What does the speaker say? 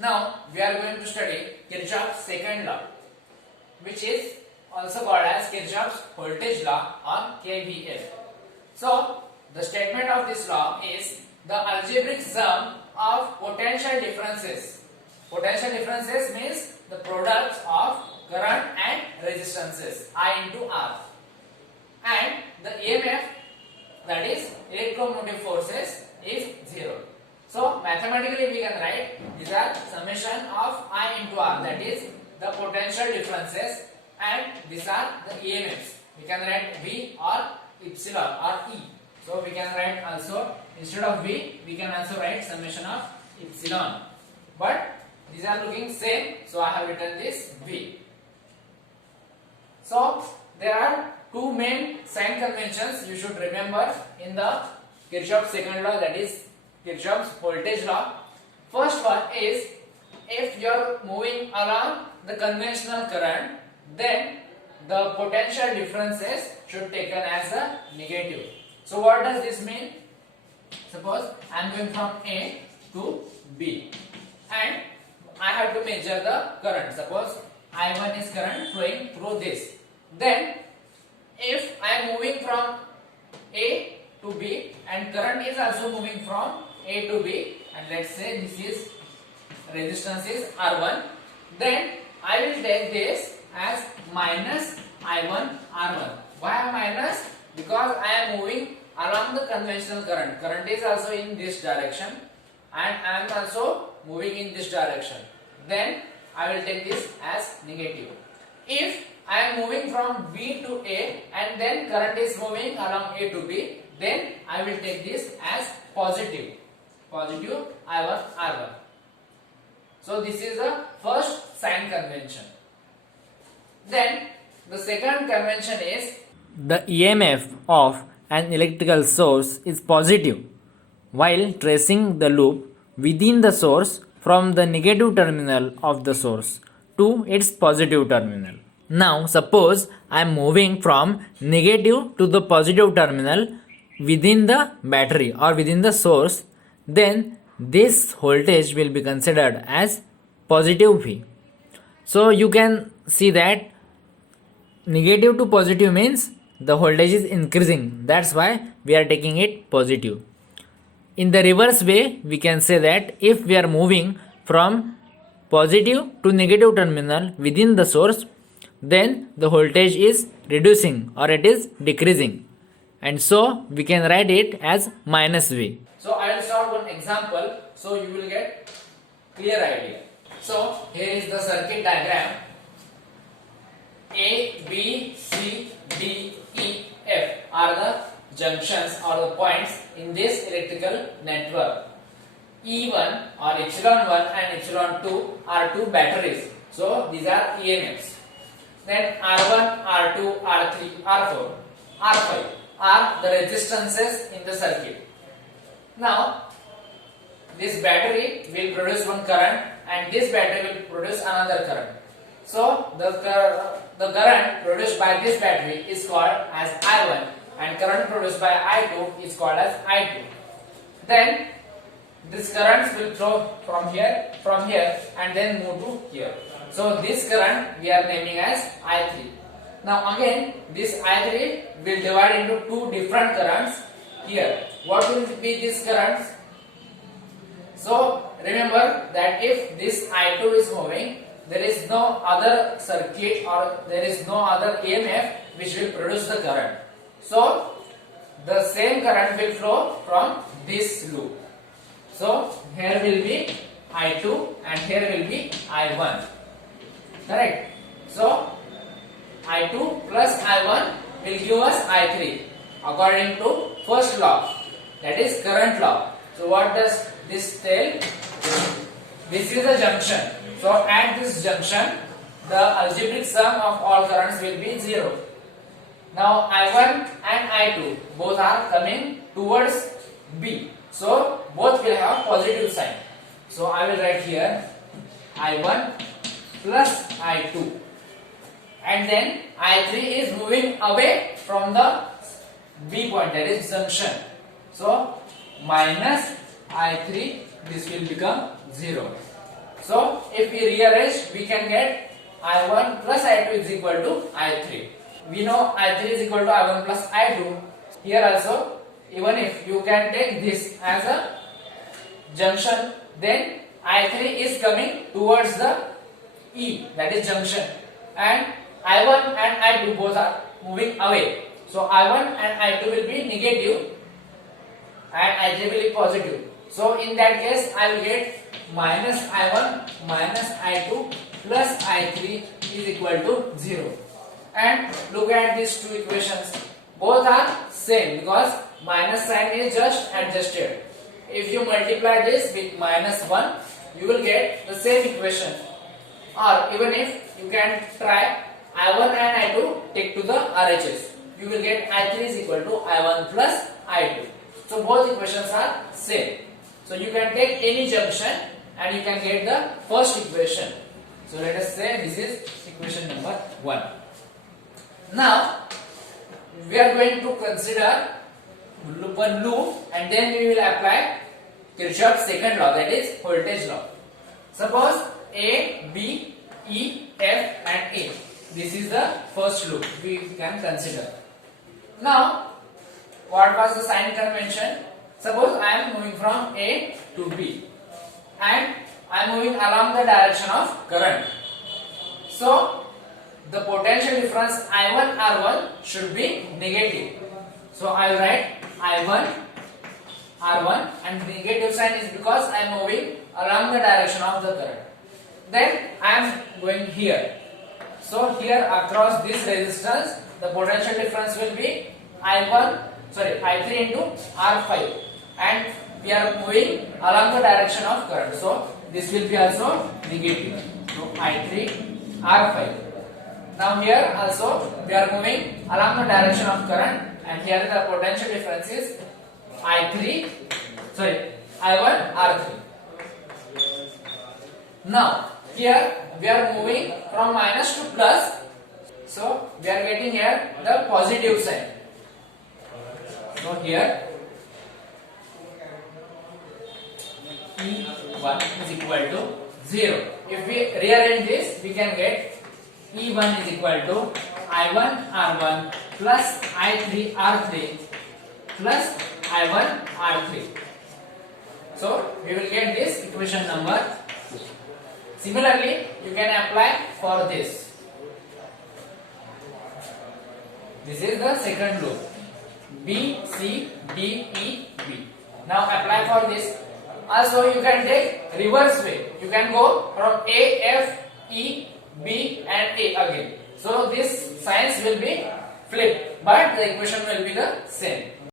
Now we are going to study Kirchhoff's second law, which is also called as Kirchhoff's voltage law or KVL. So the statement of this law is the algebraic sum of potential differences. Potential differences means the products of current and resistances I into R, and the EMF, that is electromotive forces, is 0. So mathematically we can write these are summation of I into R, that is the potential differences, and these are the EMFs. We can write V or epsilon or E. So we can write also, instead of V we can also write summation of epsilon, but these are looking same, so I have written this V. So there are two main sign conventions you should remember in the Kirchhoff's second law, that is Kirchhoff's voltage law. First one is, if you are moving along the conventional current, then the potential differences should taken as a negative. So what does this mean? Suppose I am going from A to B and I have to measure the current. Suppose I1 is current flowing through this. Then if I am moving from A to B and current is also moving from A to B, and let's say this is resistance is R1, then I will take this as minus I1 R1. Why minus? Because I am moving along the conventional current. Current is also in this direction and I am also moving in this direction. Then I will take this as negative. If I am moving from B to A and then current is moving along A to B, then I will take this as positive. Positive I1 R1. So this is the first sign convention. Then the second convention is the EMF of an electrical source is positive while tracing the loop within the source from the negative terminal of the source to its positive terminal. Now suppose I am moving from negative to the positive terminal within the battery or within the source, then this voltage will be considered as positive V. So you can see that negative to positive means the voltage is increasing, that's why we are taking it positive. In the reverse way, we can say that if we are moving from positive to negative terminal within the source, then the voltage is reducing or it is decreasing, and so we can write it as minus V. So I will start one example so you will get clear idea. So here is the circuit diagram. A, B, C, D, E, F are the junctions or the points in this electrical network. E1 or epsilon 1 and epsilon 2 are two batteries. So these are EMFs. Then R1, R2, R3, R4, R5 are the resistances in the circuit. Now this battery will produce one current and this battery will produce another current. So the current produced by this battery is called as I1 and current produced by I2 is called as I2. Then this currents will flow from here and then move to here. So this current we are naming as I3. Now again this I3 will divide into two different currents here. What will be these currents? So remember that if this I2 is moving, there is no other circuit or there is no other EMF which will produce the current. So the same current will flow from this loop. So here will be I2 and here will be I1. Correct? So I2 plus I1 will give us I3 according to first law, that is current law. So what does this tell? This is a junction. So at this junction, the algebraic sum of all currents will be 0. Now I1 and I2 both are coming towards B. So both will have positive sign. So I will write here I1 plus I2. And then I3 is moving away from the B point, that is junction. So minus I3, this will become 0. So if we rearrange, we can get I1 plus I2 is equal to I3. We know I3 is equal to I1 plus I2. Here also, even if you can take this as a junction, then I3 is coming towards the E, that is junction, and I1 and I2 both are moving away. So I1 and I2 will be negative and I3 will be positive. So in that case, I will get minus I1 minus I2 plus I3 is equal to 0. And look at these two equations. Both are same because minus sign is just adjusted. If you multiply this with minus 1, you will get the same equation. Or even if you can try I1 and I2 take to the RHS, you will get I3 is equal to I1 plus I2. So both equations are same. So you can take any junction and you can get the first equation. So let us say this is equation number 1. Now we are going to consider one loop and then we will apply Kirchhoff's second law, that is voltage law. Suppose A, B, E, F and A. This is the first loop we can consider. Now what was the sign convention? Suppose I am moving from A to B and I am moving along the direction of current. So the potential difference I1 R1 should be negative. So I will write I1 R1 and the negative sign is because I am moving along the direction of the current. Then I am going here. So here across this resistance the potential difference will be I3 into R5 and we are moving along the direction of current. So this will be also negative. So I3 R5. Now here also we are moving along the direction of current and here the potential difference is I1 R3. Now here we are moving from minus to plus, so we are getting here the positive sign. So here E1 is equal to 0. If we rearrange this, we can get E1 is equal to I1 R1 plus I3 R3 plus I1 R3. So we will get this equation number 2. Similarly, you can apply for this. This is the second loop. B, C, D, E, B. Now apply for this. Also you can take reverse way. You can go from A, F, E, B and A again. So this signs will be flipped, but the equation will be the same.